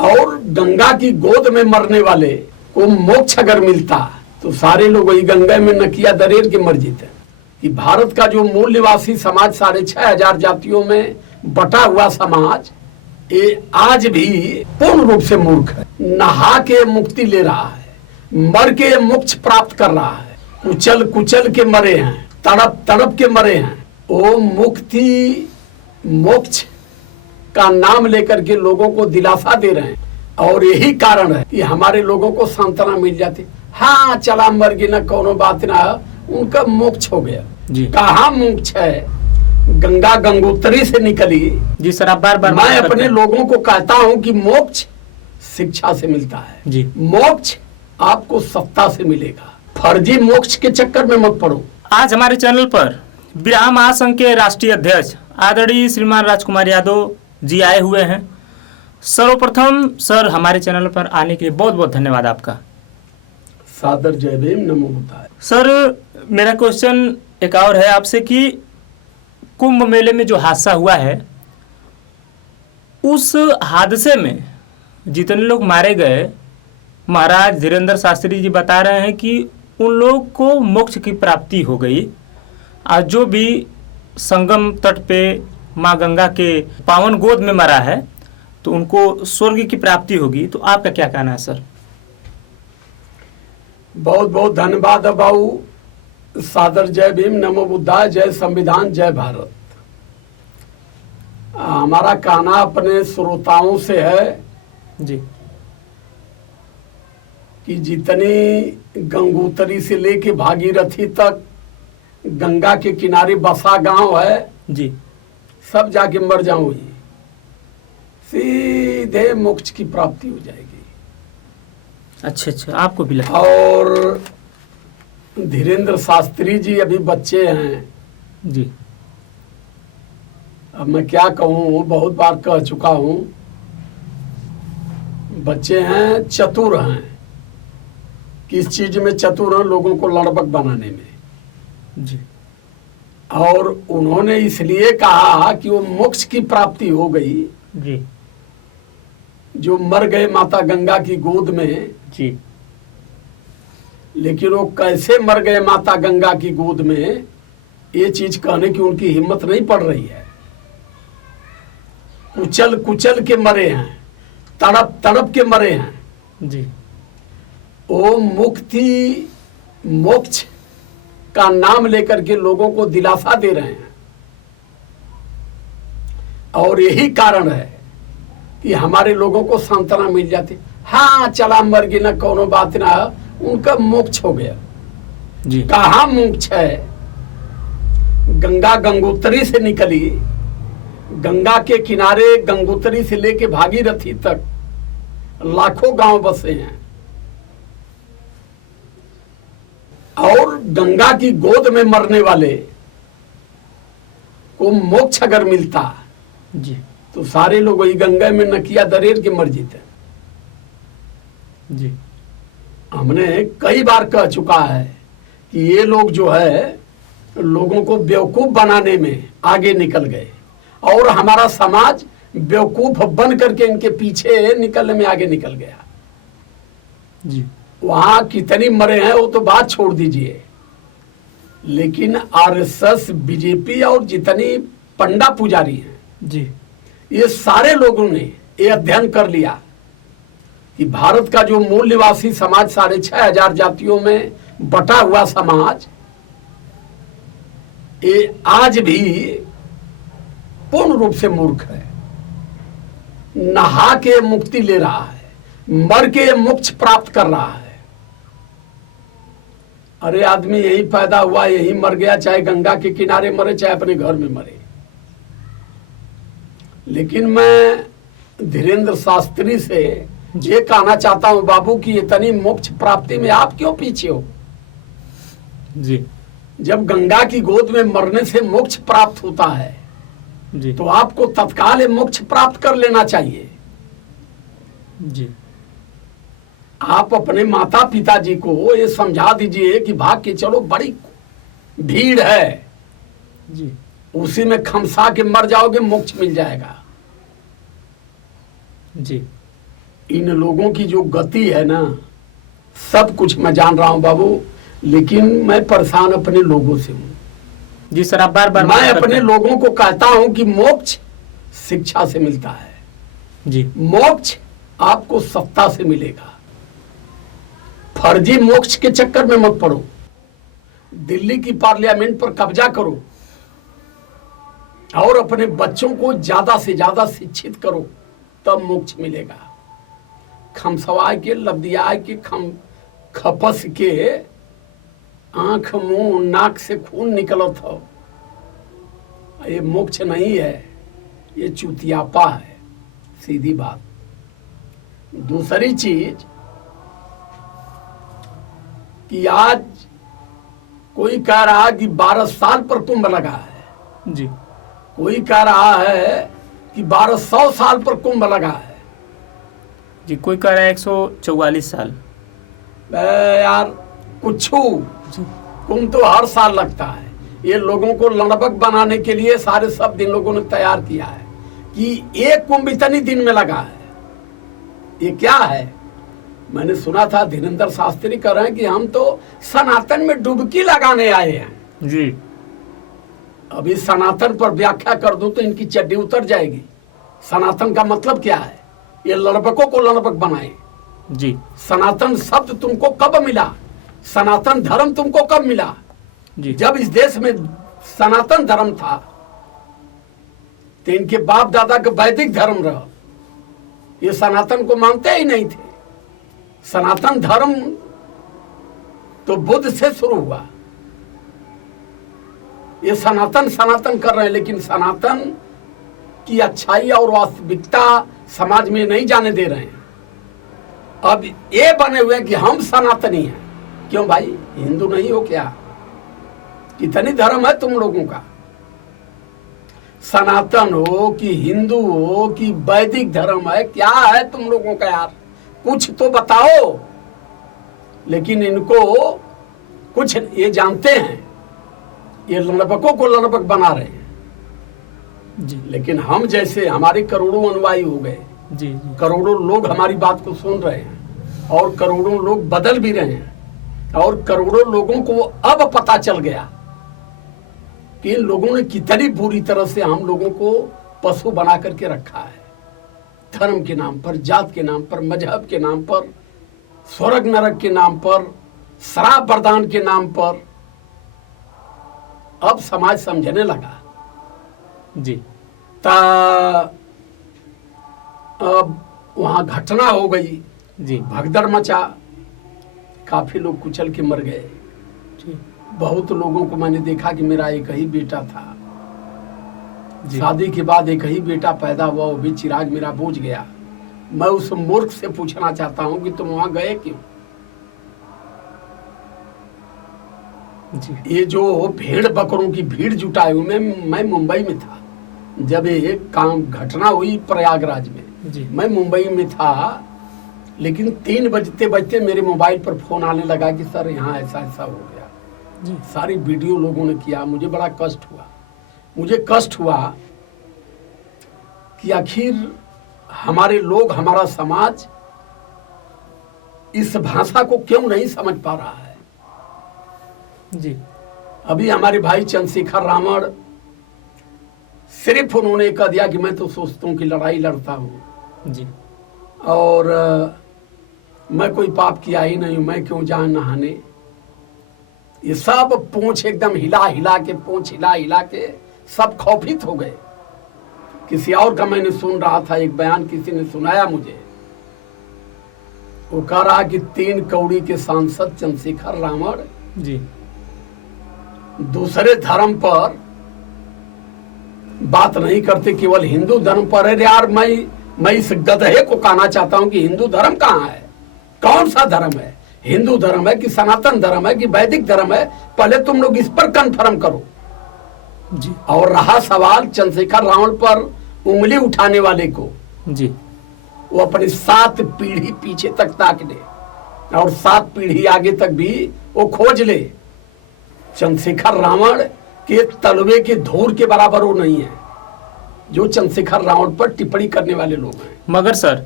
और गंगा की गोद में मरने वाले को मोक्ष अगर मिलता तो सारे लोग वही गंगा में नकिया दरेर के मर जीते। कि भारत का जो मूल निवासी समाज 6,500 जातियों में बटा हुआ समाज ये आज भी पूर्ण रूप से मूर्ख है। नहा के मुक्ति ले रहा है, मर के मोक्ष प्राप्त कर रहा है, कुचल कुचल के मरे हैं, तड़प तड़प के मरे हैं। वो मुक्ति मोक्ष का नाम लेकर के लोगों को दिलासा दे रहे हैं और यही कारण है कि हमारे लोगों को सांत्वना मिल जाती। हाँ चला मर गई ना, कोनो बात ना, उनका मोक्ष हो गया। कहाँ मोक्ष है? गंगा गंगोत्री से निकली। जी सर, आप बार बार मैं अपने लोगों को कहता हूँ कि मोक्ष शिक्षा से मिलता है जी। मोक्ष आपको सत्ता से मिलेगा। फर्जी मोक्ष के चक्कर में मत पड़ो। आज हमारे चैनल पर बिरहा महासंघ के राष्ट्रीय अध्यक्ष आदरणीय श्रीमान राजकुमार यादव जी आए हुए हैं। सर्वप्रथम सर, हमारे चैनल पर आने के लिए बहुत बहुत धन्यवाद आपका। सादर जय भीम, नमो बुद्धाय। सर, मेरा क्वेश्चन एक और है आपसे कि कुंभ मेले में जो हादसा हुआ है, उस हादसे में जितने लोग मारे गए, महाराज धीरेन्द्र शास्त्री जी बता रहे हैं कि उन लोग को मोक्ष की प्राप्ति हो गई। और जो भी संगम तट पे माँ गंगा के पावन गोद में मरा है तो उनको स्वर्ग की प्राप्ति होगी। तो आपका क्या कहना है सर? बहुत बहुत धन्यवाद बाबू। सादर जय भीम, नमो बुद्धाय, जय संविधान, जय भारत। हमारा कहना अपने श्रोताओं से है जी कि जितनी गंगोत्री से लेके भागीरथी तक गंगा के किनारे बसा गांव है जी, सब जाके मर जाओ, ही सीधे मोक्ष की प्राप्ति हो जाएगी। अच्छा, आपको भी लगता? और धीरेन्द्र शास्त्री जी अभी बच्चे हैं जी। अब मैं क्या कहूँ, बहुत बार कह चुका हूँ, बच्चे हैं, चतुर हैं। किस चीज में चतुर हैं? लोगों को लड़बक बनाने में जी। और उन्होंने इसलिए कहा कि वो मोक्ष की प्राप्ति हो गई जी। जो मर गए माता गंगा की गोद में जी। लेकिन वो कैसे मर गए माता गंगा की गोद में, ये चीज कहने की उनकी हिम्मत नहीं पड़ रही है। कुचल कुचल के मरे हैं, तड़प तड़प के मरे हैं जी। वो मुक्ति मोक्ष का नाम लेकर के लोगों को दिलासा दे रहे हैं और यही कारण है कि हमारे लोगों को सांत्वना मिल जाती। हाँ चला मर गई ना, कोनो बात ना, उनका मोक्ष हो गया जी। कहाँ मोक्ष है? गंगा गंगोत्री से निकली। गंगा के किनारे गंगोत्री से लेके भागीरथी तक लाखों गांव बसे हैं और गंगा की गोद में मरने वाले को मोक्ष अगर मिलता जी तो सारे लोग वही गंगा में नकिया दरेर के मर जीते। जी। हमने कई बार कह चुका है कि ये लोग जो है लोगों को बेवकूफ बनाने में आगे निकल गए और हमारा समाज बेवकूफ बन करके इनके पीछे निकलने में आगे निकल गया जी। वहां कितनी मरे हैं वो तो बात छोड़ दीजिए, लेकिन आरएसएस, बीजेपी और जितनी पंडा पुजारी हैं जी, ये सारे लोगों ने ये अध्ययन कर लिया कि भारत का जो मूल निवासी समाज 6,500 जातियों में बटा हुआ समाज ये आज भी पूर्ण रूप से मूर्ख है। नहा के मुक्ति ले रहा है, मर के मोक्ष प्राप्त कर रहा है। अरे आदमी यही पैदा हुआ, यही मर गया, चाहे गंगा के किनारे मरे चाहे अपने घर में मरे। लेकिन मैं धीरेन्द्र शास्त्री से ये कहना चाहता हूं बाबू कि इतनी मोक्ष प्राप्ति में आप क्यों पीछे हो? जी। जब गंगा की गोद में मरने से मोक्ष प्राप्त होता है जी। तो आपको तत्काल मोक्ष प्राप्त कर लेना चाहिए। जी। आप अपने माता पिताजी को ये समझा दीजिए कि भाग के चलो, बड़ी भीड़ है जी। उसी में खमसा के मर जाओगे, मोक्ष मिल जाएगा। जी। इन लोगों की जो गति है ना, सब कुछ मैं जान रहा हूं बाबू, लेकिन मैं परेशान अपने लोगों से हूं। जी सर, आप बार बार मैं अपने लोगों को कहता हूं कि मोक्ष शिक्षा से मिलता है जी। मोक्ष आपको सत्ता से मिलेगा। फर्जी मोक्ष के चक्कर में मत पड़ो। दिल्ली की पार्लियामेंट पर कब्जा करो और अपने बच्चों को ज्यादा से ज्यादा शिक्षित करो, तब मोक्ष मिलेगा। खमसवाए के, लब्दियाए के, खपस के आंख मुंह नाक से खून निकलत हो, ये मोक्ष नहीं है, ये चुतियापा है, सीधी बात। दूसरी चीज कि आज कोई कह रहा कि 12 साल पर कुंभ लगा है जी, कोई कह रहा है कि 1200 साल पर कुंभ लगा है जी, कोई कह रहा है 144 साल। यार कुछ कुंभ तो हर साल लगता है। ये लोगों को लड़बक बनाने के लिए सारे शब्द इन लोगों ने तैयार किया है कि एक कुंभ इतनी दिन में लगा है। ये क्या है? मैंने सुना था धीरेन्द्र शास्त्री कह रहे हैं कि हम तो सनातन में डुबकी लगाने आए हैं जी। अभी सनातन पर व्याख्या कर दूं तो इनकी चड्डी उतर जाएगी। सनातन का मतलब क्या है? ये लड़बकों को लड़बक बनाए जी। सनातन शब्द तुमको कब मिला? सनातन धर्म तुमको कब मिला? जी। जब इस देश में सनातन धर्म था तो इनके बाप दादा का वैदिक धर्म रहा। ये सनातन को मानते ही नहीं थे। सनातन धर्म तो बुद्ध से शुरू हुआ। ये सनातन सनातन कर रहे हैं, लेकिन सनातन की अच्छाई और वास्तविकता समाज में नहीं जाने दे रहे हैं। अब ये बने हुए कि हम सनातनी हैं। क्यों भाई, हिंदू नहीं हो क्या? कितनी धर्म है तुम लोगों का? सनातन हो कि हिंदू हो कि वैदिक धर्म है, क्या है तुम लोगों का यार? कुछ तो बताओ। लेकिन इनको कुछ ये जानते हैं, ये लड़बकों को लड़बक बना रहे हैं जी। लेकिन हम जैसे, हमारे करोड़ों अनुयायी हो गए जी जी। करोड़ों लोग हमारी बात को सुन रहे हैं और करोड़ों लोग बदल भी रहे हैं और करोड़ों लोगों को अब पता चल गया कि इन लोगों ने कितनी बुरी तरह से हम लोगों को पशु बना करके रखा है। धर्म के नाम पर, जात के नाम पर, मजहब के नाम पर, स्वर्ग नरक के नाम पर, शराब वरदान के नाम पर। अब समाज समझने लगा। जी। अब वहां घटना हो गई, जी। भगदड़ मचा, काफी लोग कुचल के मर गए। जी। बहुत लोगों को मैंने देखा कि मेरा एक ही बेटा था, जी। शादी के बाद एक ही बेटा पैदा हुआ, वो भी चिराग मेरा बुझ गया। मैं उस मूर्ख से पूछना चाहता हूं कि तुम वहां गए क्यों? जी। ये जो भेड़ बकरों की भीड़ जुटाए हुए, मैं मुंबई में था जब ये काम घटना हुई प्रयागराज में। जी। मैं मुंबई में था, लेकिन 3 बजते बजते मेरे मोबाइल पर फोन आने लगा कि सर यहाँ ऐसा ऐसा हो गया। जी। सारी वीडियो लोगों ने किया। मुझे बड़ा कष्ट हुआ। मुझे कष्ट हुआ कि आखिर हमारे लोग, हमारा समाज इस भाषा को क्यों नहीं समझ पा रहा है। जी। अभी हमारे भाई चंद्रशेखर रावण, सिर्फ उन्होंने कह दिया कि मैं तो सोचता हूँ कि लड़ाई लड़ता हूँ जी। और मैं कोई पाप किया ही नहीं, मैं क्यों जाऊं नहाने। ये सब पूंछ एकदम हिला हिला के, पूंछ हिला हिला के सब खौफित हो गए। किसी और का मैंने सुन रहा था, एक बयान किसी ने सुनाया मुझे। वो कह रहा कि 3 कौड़ी के सांसद चंद्रशेखर रावण जी। दूसरे धर्म पर बात नहीं करते, केवल हिंदू धर्म पर है। यार मैं इस गधे को कहना चाहता हूं कि हिंदू धर्म कहाँ है? कौन सा धर्म है? हिंदू धर्म है कि सनातन धर्म है कि वैदिक धर्म है? पहले तुम लोग इस पर कन्फर्म करो। जी। और रहा सवाल चंद्रशेखर रावण पर उंगली उठाने वाले को, जी। वो अपनी 7 पीढ़ी पीछे तक ताक ले और 7 पीढ़ी आगे तक भी वो खोज ले। चंद्रशेखर रावण के तलवे के धूर के बराबर वो नहीं है जो चंद्रशेखर रावण पर टिप्पणी करने वाले लोग हैं। मगर सर,